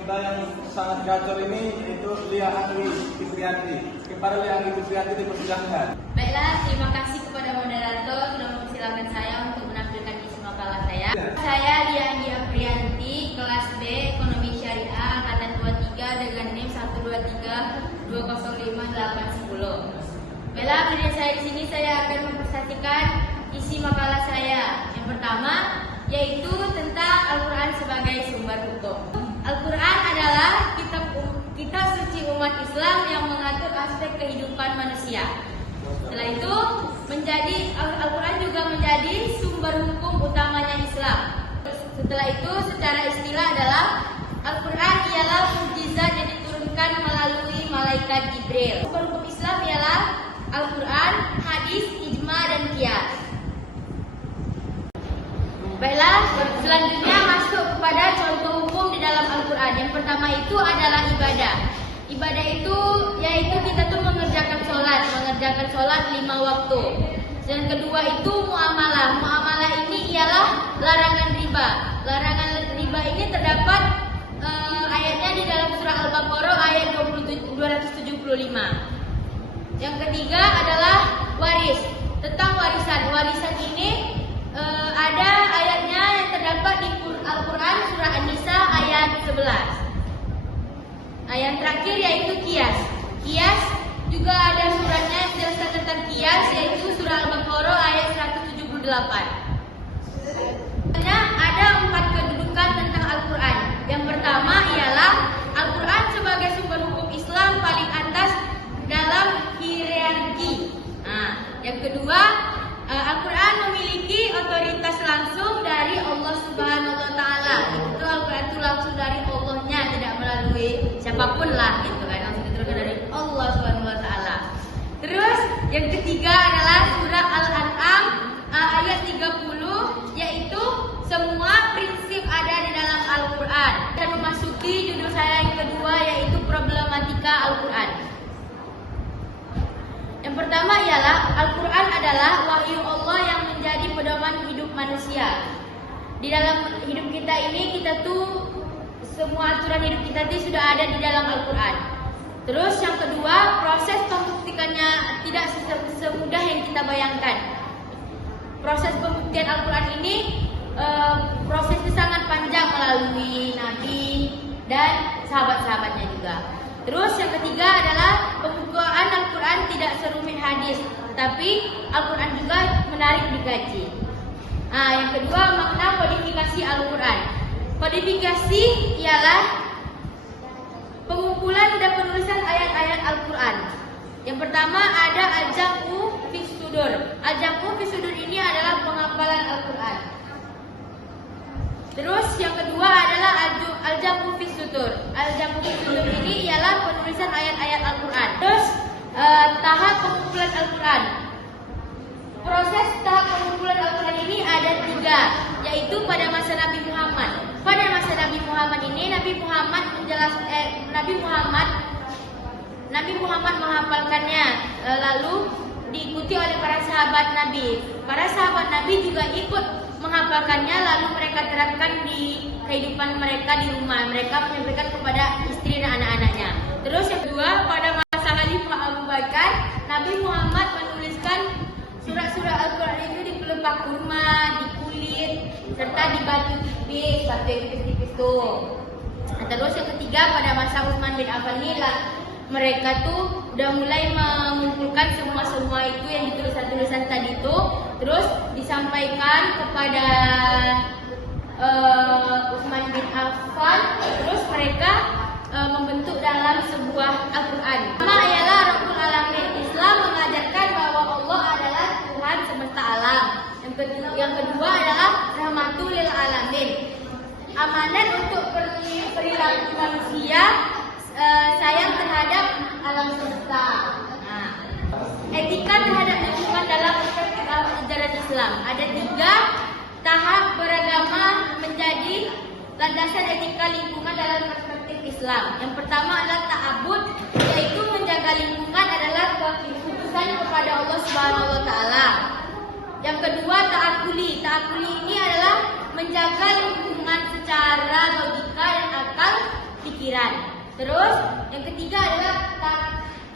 kita yang sangat gacor ini yaitu Lia Anggi Fitriati. Kepada Lia Anggi Fitriati dipersilahkan. Baiklah, terima kasih kepada moderator sudah mempersilahkan saya untuk menampilkan isi makalah saya. Saya Lia Anggi Fitriati, kelas B Ekonomi Syariah angkatan 23 dengan NIM 123205810. Baiklah, kemudian saya di sini saya akan mempresentasikan isi makalah saya. Yang pertama yaitu tentang Al-Quran sebagai sumber hukum. Al-Quran adalah kitab suci umat Islam yang mengatur aspek kehidupan manusia. Setelah itu, Al-Quran juga menjadi sumber hukum utamanya Islam. Setelah itu, secara istilah adalah Al-Quran ialah mukjizat yang diturunkan melalui malaikat Jibril. Sumber hukum Islam ialah Al-Quran, hadis, ijma, dan qiyas. Baiklah, selanjutnya masuk kepada contoh hukum di dalam Al-Quran. Yang pertama itu adalah ibadah. Ibadah itu yaitu kita tuh mengerjakan sholat 5 waktu. Yang kedua itu muamalah. Muamalah ini ialah larangan riba. Larangan riba ini terdapat ayatnya di dalam surah Al-Baqarah ayat 275. Yang ketiga adalah waris. Tentang warisan. Warisan ini ada ayatnya yang terdapat di Al-Quran surah An-Nisa ayat 11. Ayat terakhir yaitu qiyas. Qiyas juga ada suratnya yang menjelaskan tentang qiyas yaitu surah Al-Baqarah ayat 178. Ada 4 kedudukan tentang Al-Quran. Yang pertama ialah Al-Quran sebagai sumber hukum Islam paling atas dalam hierarki. Yang kedua, Al-Quran memiliki otoritas langsung dari Allah Subhanahu wa Ta'ala. Itu Al-Quran itu langsung dari Allahnya, tidak melalui siapapun lah, gitu kan. Langsung diturunkan dari Allah Subhanahu wa Ta'ala. Terus yang ketiga adalah surah Al-An'am ayat 30, yaitu semua prinsip ada di dalam Al-Quran. Dan memasuki judul saya yang kedua yaitu problematika Al-Quran. Yang pertama ialah Al-Quran adalah wahyu Allah yang menjadi pedoman hidup manusia. Di dalam hidup kita ini, kita tuh semua aturan hidup kita itu sudah ada di dalam Al-Quran. Terus yang kedua, proses pembuktiannya tidak semudah yang kita bayangkan. Proses pembuktian Al-Quran ini prosesnya sangat panjang melalui Nabi dan sahabat-sahabatnya juga. Terus yang ketiga adalah pembukaan Al-Quran tidak serumit hadis, tapi Al-Quran juga menarik dikaji. Yang kedua makna kodifikasi Al-Quran. Kodifikasi ialah pengumpulan dan penulisan ayat-ayat Al-Quran. Yang pertama ada Al-Jam'u fi Sudur. Al-Jam'u fi Sudur ini adalah penghafalan Al-Quran. Terus yang kedua adalah Al-Jam'u fi Sudur. Al-Jam'u fi Sudur ini ialah penulisan ayat-ayat Al-Quran. Terus tahap pengumpulan Al-Quran. Proses tahap pengumpulan Al-Quran ini ada 3, yaitu pada masa Nabi Muhammad. Pada masa Nabi Muhammad ini Nabi Muhammad menghafalkannya, lalu diikuti oleh para sahabat Nabi. Para sahabat Nabi juga ikut menghafalkannya, lalu mereka terapkan di kehidupan mereka di rumah. Mereka menyampaikan kepada istri dan anak-anaknya. Terus yang kedua, pada masa Khalifah Abu Bakar, Nabi Muhammad menuliskan surat-surat Al-Quran itu di pelepah kurma, di kulit, serta di batu tipis, tuh. Terus yang ketiga, pada masa Utsman bin Affan ini mereka tuh udah mulai mengumpulkan semua itu yang di tulisan-tulisan tadi itu, terus disampaikan kepada Utsman bin Affan, terus mereka membentuk dalam sebuah Al-Quran. Pertama ialah Rabbul Alamin. Islam mengajarkan bahwa Allah adalah Tuhan semesta alam. Yang kedua adalah Rahmatul lil Alamin. Amanat untuk perilaku manusia, sayang terhadap alam semesta. Etika terhadap lingkungan dalam ajaran Islam. Ada 3 tahap beragama menjadi landasan etika lingkungan dalam perspektif Islam. Yang pertama adalah ta'abbud, yaitu menjaga lingkungan adalah keputusan kepada Allah Subhanahu wa Ta'ala. Yang kedua ta'akuli. Ta'akuli ini adalah menjaga lingkungan secara logika dan akal pikiran. Terus yang ketiga adalah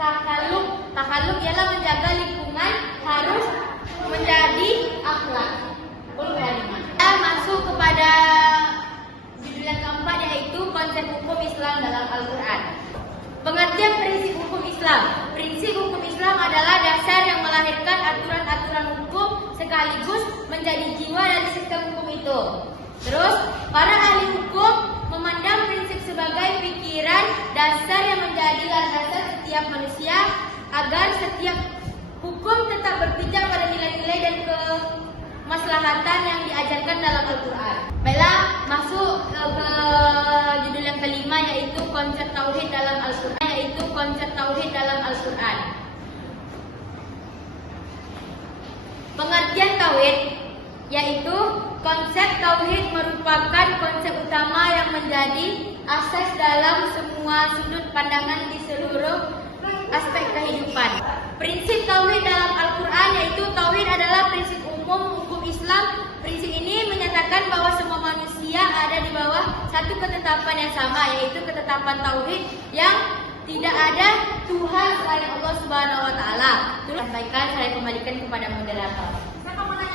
takaluk. Takaluk ialah menjaga lingkungan, harus menjadi akhlak. Kita masuk kepada judul yang keempat, yaitu konsep hukum Islam dalam Al-Quran. Pengertian prinsip hukum Islam. Prinsip hukum Islam adalah dasar yang melahirkan aturan-aturan hukum sekaligus menjadi jiwa dari sistem hukum itu. Terus, para ahli hukum memandang prinsip sebagai pikiran dasar yang menjadi landasan setiap manusia agar setiap hukum tetap berpijak pada nilai-nilai dan kemaslahatan yang diajarkan dalam Al-Quran. Baiklah, masuk ke judul yang kelima, yaitu konsep tauhid dalam Al-Quran. Pengertian tauhid yaitu konsep tauhid merupakan konsep utama yang menjadi asas dalam semua sudut pandangan di seluruh aspek kehidupan. Prinsip tauhid dalam Al-Quran yaitu tauhid adalah prinsip umum hukum Islam. Prinsip ini menyatakan bahwa semua manusia ada di bawah satu ketetapan yang sama, yaitu ketetapan tauhid yang tidak ada Tuhan selain Allah Subhanahu wa taala. Terus sampaikan, saya kembalikan kepada moderator.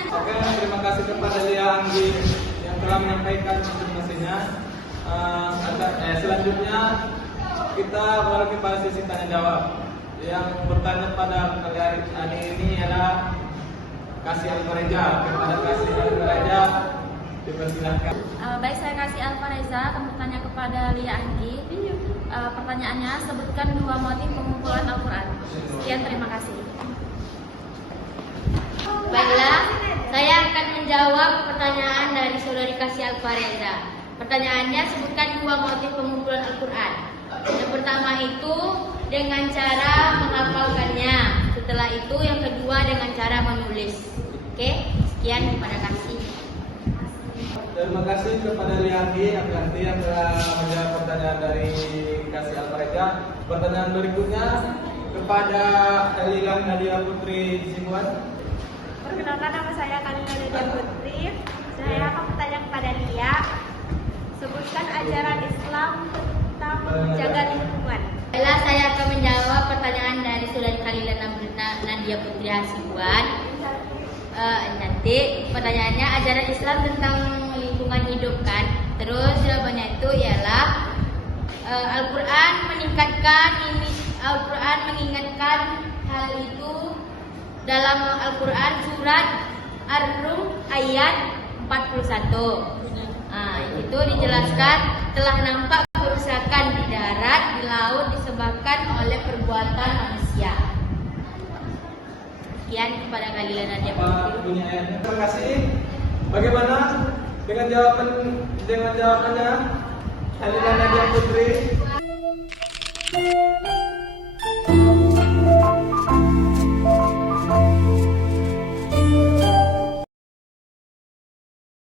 Oke, terima kasih kepada Lia Anggi yang telah menyampaikan informasinya. Selanjutnya kita beralih kepada sesi tanya jawab. Yang bertanya pada kali ini adalah Kasih Alfareza. Kepada Kasih Alfareza, dipersilahkan. Baik, saya Kasih Alfareza akan bertanya kepada Lia Anggi. Pertanyaannya, sebutkan 2 motif pengumpulan Al-Quran. Sekian, terima kasih. Baiklah, saya akan menjawab pertanyaan dari saudari Kasih Alfareza. Pertanyaannya, sebutkan 2 motif pengumpulan Al-Quran. Yang pertama itu dengan cara menghafalkannya. Setelah itu yang kedua dengan cara menulis. Oke, sekian kepada Kasih. Terima kasih kepada Lianti yang telah menjawab pertanyaan dari Kasih Alfareza. Pertanyaan berikutnya kepada Kalilan Nadia Putri Simuan. Perkenalkan, nama saya Kalina Nadia Putri. Saya akan bertanya kepada Lia. Sebutkan ajaran Islam tentang menjaga lingkungan. Baiklah, saya akan menjawab pertanyaan dari saudari Kalilan Nadia Putri Hasibuan. Nanti pertanyaannya ajaran Islam tentang lingkungan hidup kan. Terus jawabannya itu ialah Al-Quran mengingatkan hal itu dalam Al-Quran surat Ar-Rum ayat 41. Itu dijelaskan telah nampak kerusakan di darat, di laut disebabkan oleh perbuatan manusia. Sekian kepada Kalilan Nadia Putri. Terima kasih. Bagaimana dengan jawabannya Kalilan Nadia Putri?